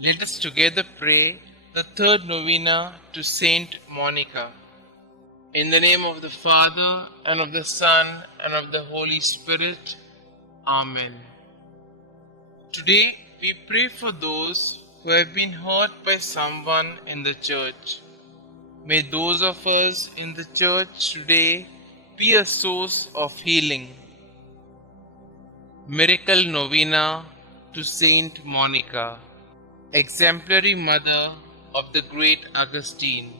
Let us together pray the third novena to Saint Monica. In the name of the Father, and of the Son, and of the Holy Spirit. Amen. Today we pray for those who have been hurt by someone in the church. May those of us in the church today be a source of healing. Miracle Novena to Saint Monica, exemplary mother of the great Augustine.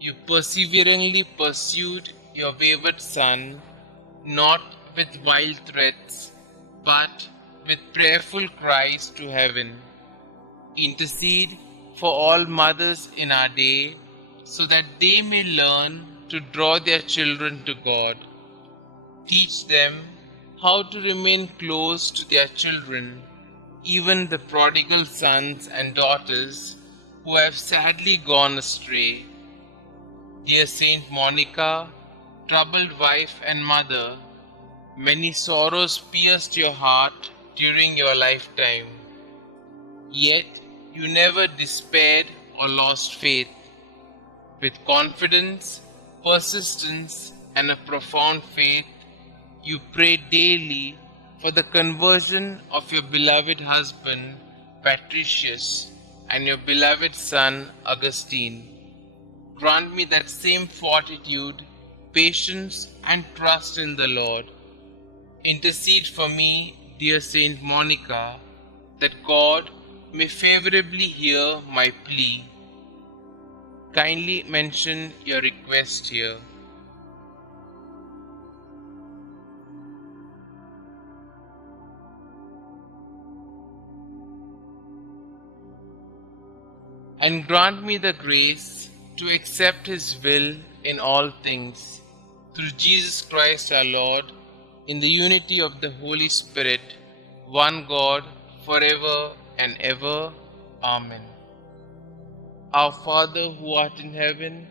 You perseveringly pursued your wayward son, not with wild threats, but with prayerful cries to heaven. Intercede for all mothers in our day, so that they may learn to draw their children to God. Teach them how to remain close to their children, even the prodigal sons and daughters who have sadly gone astray. Dear Saint Monica, troubled wife and mother, many sorrows pierced your heart during your lifetime. Yet you never despaired or lost faith. With confidence, persistence, and a profound faith, you prayed daily for the conversion of your beloved husband, Patricius, and your beloved son, Augustine. Grant me that same fortitude, patience, and trust in the Lord. Intercede for me, dear Saint Monica, that God may favorably hear my plea. Kindly mention your request here. And grant me the grace to accept His will in all things, through Jesus Christ our Lord, in the unity of the Holy Spirit, one God, forever and ever. Amen. Our Father who art in heaven,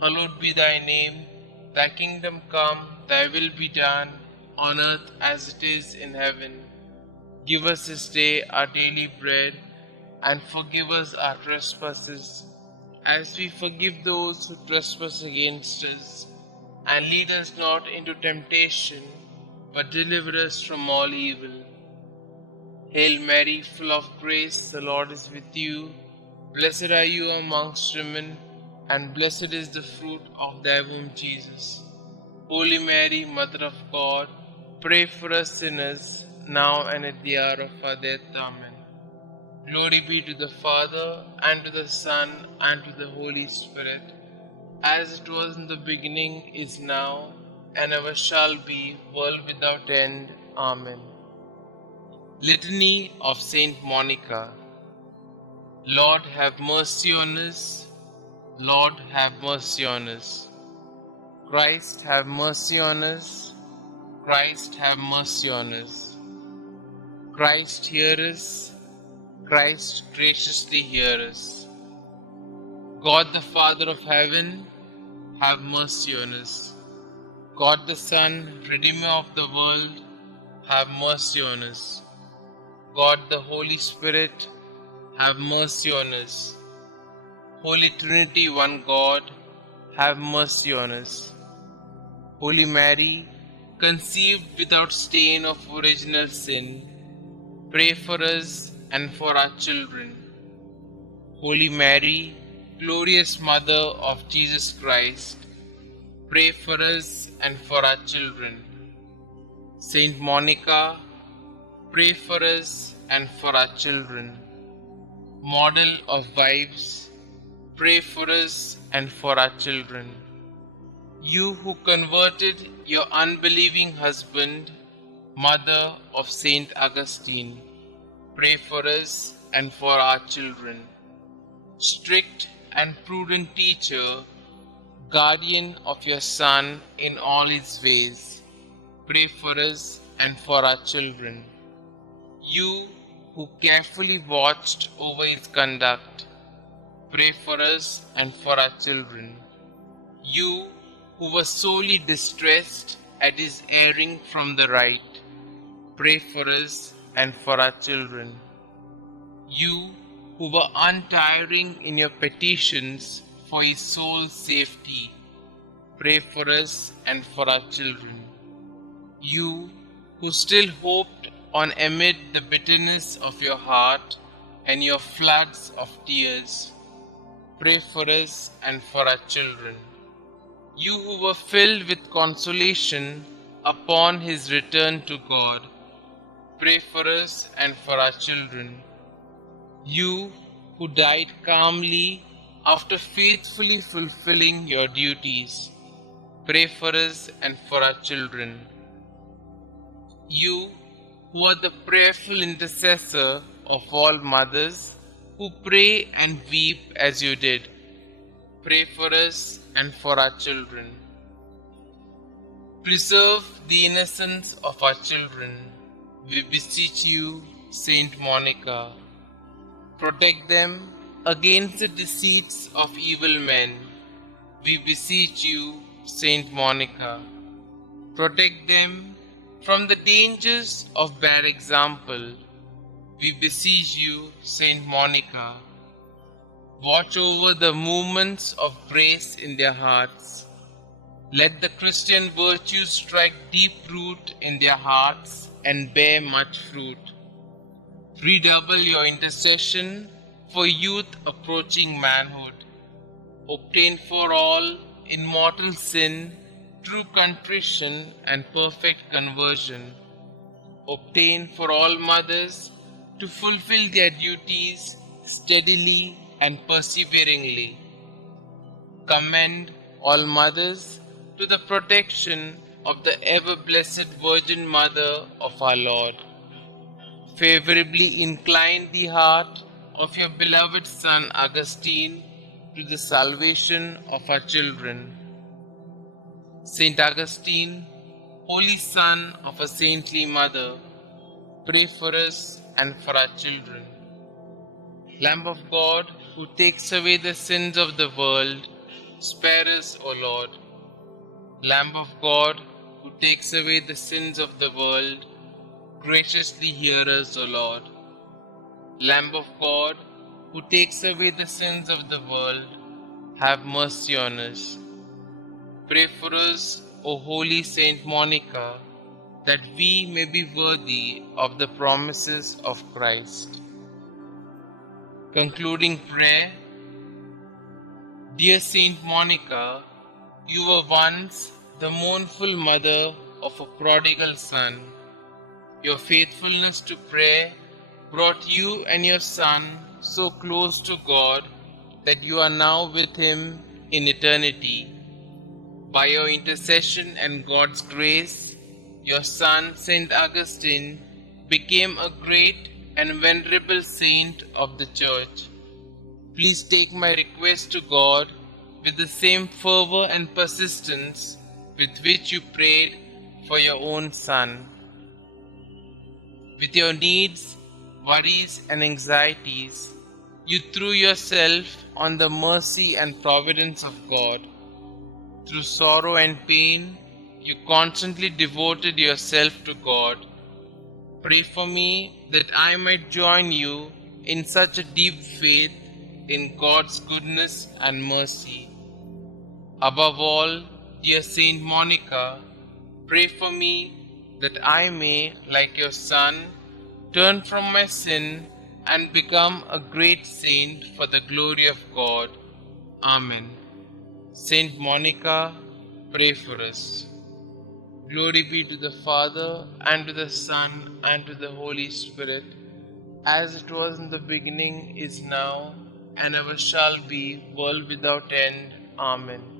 hallowed be thy name. Thy kingdom come, thy will be done, on earth as it is in heaven. Give us this day our daily bread, and forgive us our trespasses, as we forgive those who trespass against us. And lead us not into temptation, but deliver us from all evil. Hail Mary, full of grace, the Lord is with you. Blessed are you amongst women, and blessed is the fruit of thy womb, Jesus. Holy Mary, Mother of God, pray for us sinners, now and at the hour of our death. Amen. Glory be to the Father, and to the Son, and to the Holy Spirit, as it was in the beginning, is now, and ever shall be, world without end. Amen. Litany of Saint Monica. Lord, have mercy on us. Lord, have mercy on us. Christ, have mercy on us. Christ, have mercy on us. Christ, hear us. Christ, graciously hear us. God the Father of heaven, have mercy on us. God the Son, Redeemer of the world, have mercy on us. God the Holy Spirit, have mercy on us. Holy Trinity, one God, have mercy on us. Holy Mary, conceived without stain of original sin, pray for us and for our children. Holy Mary, glorious Mother of Jesus Christ, pray for us and for our children. Saint Monica, pray for us and for our children. Model of wives, pray for us and for our children. You who converted your unbelieving husband, Mother of Saint Augustine, pray for us and for our children. Strict and prudent teacher, guardian of your Son in all his ways, pray for us and for our children. You who carefully watched over his conduct, pray for us and for our children. You who were sorely distressed at his erring from the right, pray for us and for our children. You who were untiring in your petitions for his soul's safety, pray for us and for our children. You, who still hoped on amid the bitterness of your heart and your floods of tears, pray for us and for our children. You who were filled with consolation upon his return to God, pray for us and for our children. You who died calmly after faithfully fulfilling your duties, pray for us and for our children. You who are the prayerful intercessor of all mothers who pray and weep as you did, pray for us and for our children. Preserve the innocence of our children, we beseech you, Saint Monica. Protect them against the deceits of evil men, we beseech you, Saint Monica. Protect them from the dangers of bad example, we beseech you, Saint Monica. Watch over the movements of grace in their hearts. Let the Christian virtues strike deep root in their hearts and bear much fruit. Redouble your intercession for youth approaching manhood. Obtain for all in mortal sin true contrition and perfect conversion. Obtain for all mothers to fulfill their duties steadily and perseveringly. Commend all mothers to the protection of the ever-blessed Virgin Mother of our Lord. Favorably incline the heart of your beloved son Augustine to the salvation of our children. Saint Augustine, holy son of a saintly mother, pray for us and for our children. Lamb of God, who takes away the sins of the world, spare us, O Lord. Lamb of God, who takes away the sins of the world, graciously hear us, O Lord. Lamb of God, who takes away the sins of the world, have mercy on us. Pray for us, O holy Saint Monica, that we may be worthy of the promises of Christ. Concluding prayer. Dear Saint Monica, you were once the mournful mother of a prodigal son. Your faithfulness to prayer brought you and your son so close to God that you are now with him in eternity. By your intercession and God's grace, your son, Saint Augustine, became a great and venerable saint of the Church. Please take my request to God with the same fervor and persistence with which you prayed for your own son. With your needs, worries, and anxieties, you threw yourself on the mercy and providence of God. Through sorrow and pain, you constantly devoted yourself to God. Pray for me that I might join you in such a deep faith in God's goodness and mercy. Above all, dear Saint Monica, pray for me that I may, like your son, turn from my sin and become a great saint for the glory of God. Amen. Saint Monica, pray for us. Glory be to the Father, and to the Son, and to the Holy Spirit, as it was in the beginning, is now, and ever shall be, world without end. Amen.